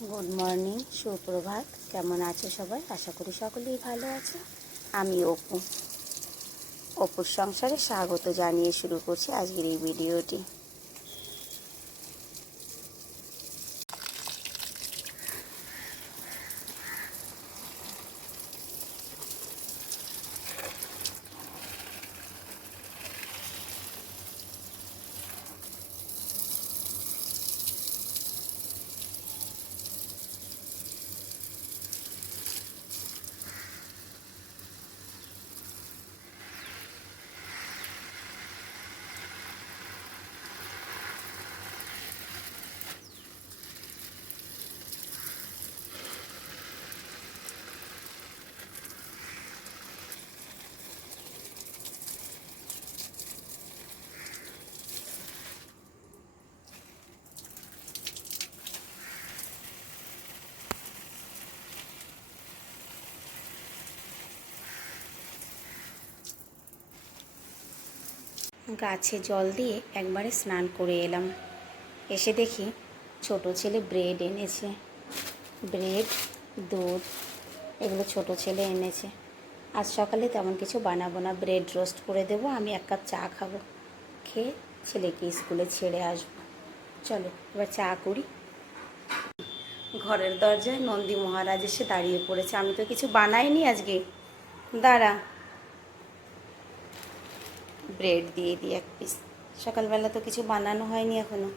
Good morning সুপ্রভাত কেমন আছে সবাই? আশা করি সকলেই ভালো আছে। আমি অপু। অপুর সংসারে স্বাগত জানিয়ে শুরু করছি আজকের এই ভিডিওটি। গাছে জল দিয়ে একবারে স্নান করে এলাম। এসে দেখি ছোট ছেলে ব্রেড এনেছে। ব্রেড, দুধ, এগুলো ছোট ছেলে এনেছে। আজ সকালে তেমন কিছু বানাবো না, ব্রেড রোস্ট করে দেবো, আমি এক কাপ চা খাব। খেয়ে ছেলেকে স্কুলে ছেড়ে আসব। চলো, এবার চা করি। ঘরের দরজায় নন্দী মহারাজ এসে দাঁড়িয়ে পড়েছে। আমি তো কিছু বানাইনি আজকে। দাঁড়া ব্রেড দিয়ে দিই এক পিস সকালবেলা তো কিছু বানানো হয়নি এখনও।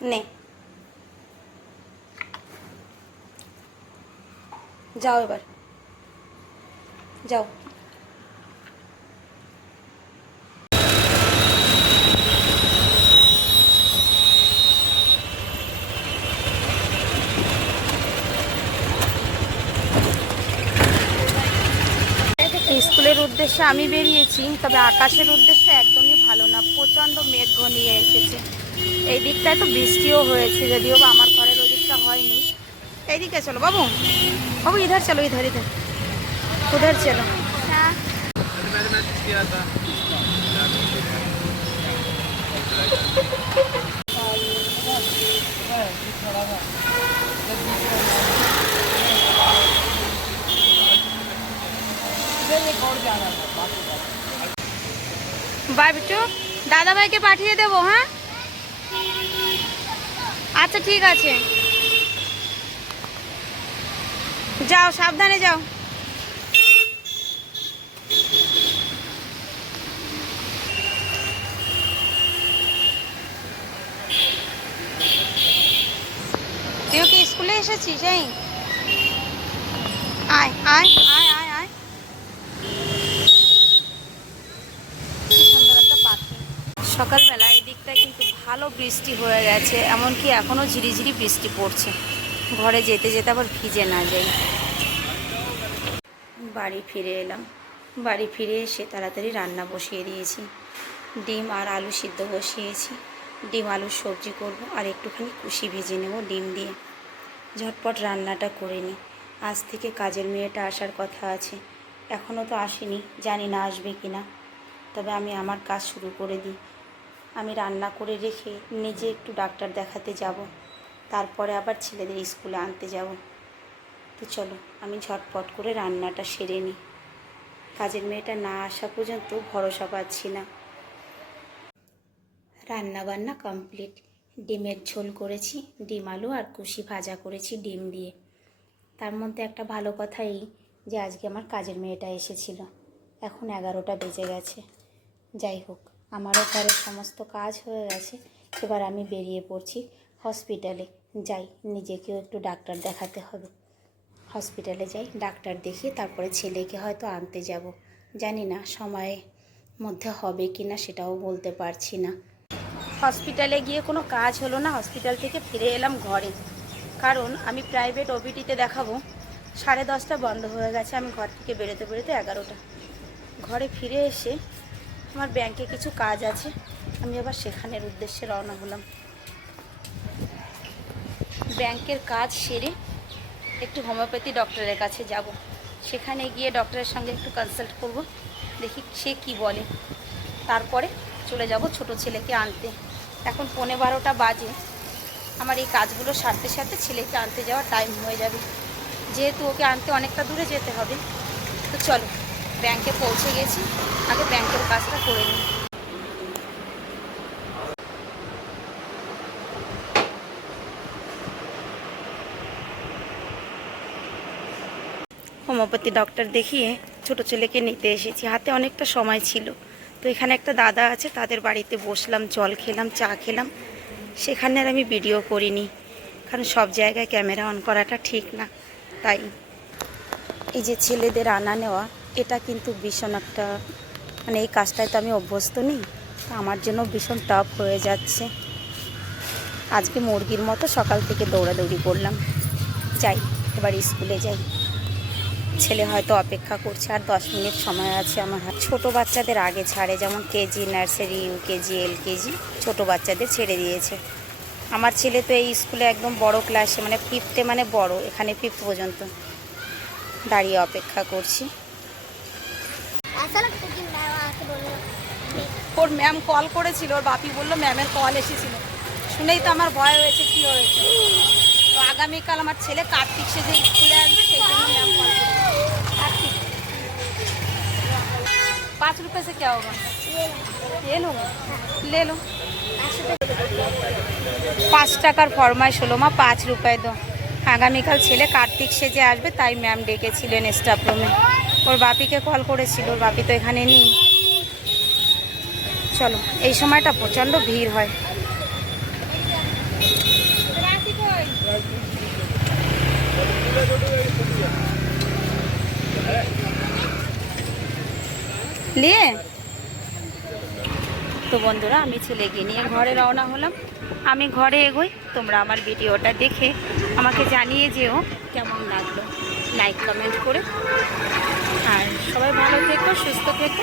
নে। যাও এবার। যাও। স্কুলের উদ্দেশ্যে আমি বেরিয়েছি তবে আকাশের উদ্দেশ্যে একদমই ভালো না প্রচণ্ড মেঘ ঘনিয়ে এসেছে এই দিকটায় তো বৃষ্টিও হয়েছে যদিও বা আমার ঘরের ওই দিকটা হয়নি এইদিকে চলো বাবু বাবু ইধার চলো ইধার ইধার উধার চলো হ্যাঁ বাই দাদা ভাইকে পাঠিয়ে দেবো হ্যাঁ? আচ্ছা ঠিক আছে। যাও, সাবধানে যাও। তুইও কি স্কুলে এসেছিস, এই? আয় আয় আয় আয় আয় কি সুন্দর একটা পাখি সকালবেলা এই কিন্তু ভালো বৃষ্টি হয়ে গেছে, এমনকি এখনও ঝিরিঝিরি বৃষ্টি পড়ছে। ঘরে যেতে যেতে আবার ভিজে না যাই। বাড়ি ফিরে এলাম। বাড়ি ফিরে এসে তাড়াতাড়ি রান্না বসিয়ে দিয়েছি। ডিম আর আলু সিদ্ধ বসিয়েছি। ডিম আলুর সবজি করব আর একটুখানি কুশি ভেজে নেব ডিম দিয়ে। ঝটপট রান্নাটা করে নিই। আজ থেকে কাজের মেয়েটা আসার কথা আছে। এখনও তো আসেনি, জানি না আসবে কি না তবে আমি আমার কাজ শুরু করে দিই। আমি রান্না করে রেখে নিজে একটু ডাক্তার দেখাতে যাব। তারপরে আবার ছেলেদের স্কুলে আনতে যাব। তো চলো, আমি ঝটপট করে রান্নাটা সেরে নিই। কাজের মেয়েটা না আসা পর্যন্ত ভরসা পাচ্ছি না। রান্না বান্না কমপ্লিট। ডিমের ঝোল করেছি, ডিম আলু আর কুশি ভাজা করেছি ডিম দিয়ে। তার মধ্যে একটা ভালো কথা এই যে আজকে আমার কাজের মেয়েটা এসেছিল। এখন এগারোটা বেজে গেছে। যাই হোক। আমারও ঘরের সমস্ত কাজ হয়ে গেছে। এবার আমি বেরিয়ে পড়ছি হসপিটালে যাই, নিজেকেও একটু ডাক্তার দেখাতে হবে। হসপিটালে যাই, ডাক্তার দেখিয়ে তারপরে ছেলেকে হয়তো আনতে যাব। জানি না, সময়ের মধ্যে হবে কি না সেটাও বলতে পারছি না। হসপিটালে গিয়ে কোনো কাজ হলো না হসপিটাল থেকে ফিরে এলাম ঘরে। কারণ আমি প্রাইভেট ওবিটিতে দেখাবো। সাড়ে দশটা বন্ধ হয়ে গেছে, আমি ঘর থেকে বেরোতে বেরোতে এগারোটা। ঘরে ফিরে এসে আমার ব্যাংকে কিছু কাজ আছে, আমি আবার সেখানের উদ্দেশ্যে রওনা হলাম। ব্যাংকের কাজ সেরে একটু হোমিওপ্যাথি ডক্টরের কাছে যাব। সেখানে গিয়ে ডক্টরের সঙ্গে একটু কনসাল্ট করব, দেখি সে কি বলে। তারপরে চলে যাব ছোট ছেলেকে আনতে। এখন পৌনে বারোটা বাজে। আমার এই কাজগুলো সারতে সারতে ছেলেকে আনতে যাওয়ার টাইম হয়ে যাবে। যেহেতু ওকে আনতে অনেকটা দূরে যেতে হবে, তো চলো। ব্যাংকে পৌঁছে গেছি। আগে ব্যাংকের কাজটা করে নিই। হোমিওপ্যাথি ডক্টর দেখিয়ে ছোট ছেলেকে নিতে এসেছি। হাতে অনেকটা সময় ছিল। তো এখানে একটা দাদা আছে, তাদের বাড়িতে বসলাম, জল খেলাম, চা খেলাম। সেখানে আমি ভিডিও করিনি, কারণ সব জায়গায় ক্যামেরা অন করাটা ঠিক না, তাই। এই যে ছেলেদের আনা নেওয়া এটা কিন্তু ভীষণ একটা মানে এই কাজটায় তো আমি অভ্যস্ত নেই আমার জন্য ভীষণ টাফ হয়ে যাচ্ছে। আজকে মুরগির মতো সকাল থেকে দৌড়াদৌড়ি করলাম। যাই, এবার স্কুলে যাই। ছেলে হয়তো অপেক্ষা করছে, আর দশ মিনিট সময় আছে আমার ছোটো বাচ্চাদের আগে ছাড়ে, যেমন কেজি নার্সারি ইউকেজি এলকেজি ছোটো বাচ্চাদের ছেড়ে দিয়েছে। আমার ছেলে তো এই স্কুলে একদম বড় ক্লাসে মানে ফিফথে মানে বড়, এখানে ফিফথ পর্যন্ত। দাঁড়িয়ে অপেক্ষা করছি। ওর ম্যাম কল করেছিল, ওর বাপি বলল ম্যামের কল এসেছিল। শুনেই তো আমার ভয় হয়েছে, কি হয়েছে? তো আগামীকাল আমার ছেলে কার্তিক সেজে স্কুলে আসবে, সেই জন্য ম্যাম কল পাঁচ রুপে সে কেউ এলো লে লো। পাঁচ টাকার ফরমায় ষোলো মা, পাঁচ রুপায় দো আগামীকাল ছেলে কার্তিক সেজে আসবে, তাই ম্যাম ডেকেছিলেন স্টাফ রুমে ওর বাপিকে কল করেছিল, ওর বাপি তো এখানে নেই। চলো, এই সময়টা প্রচণ্ড ভিড় হয়। নিয়ে তো বন্ধুরা, আমি ছেলেকে নিয়ে ঘরে রওনা হলাম। আমি ঘরে এগোই, তোমরা আমার ভিডিওটা দেখে আমাকে জানিয়ে যেও কেমন লাগল। লাইক কমেন্ট করে। আর সবাই ভালো থেকো, সুস্থ থেকো।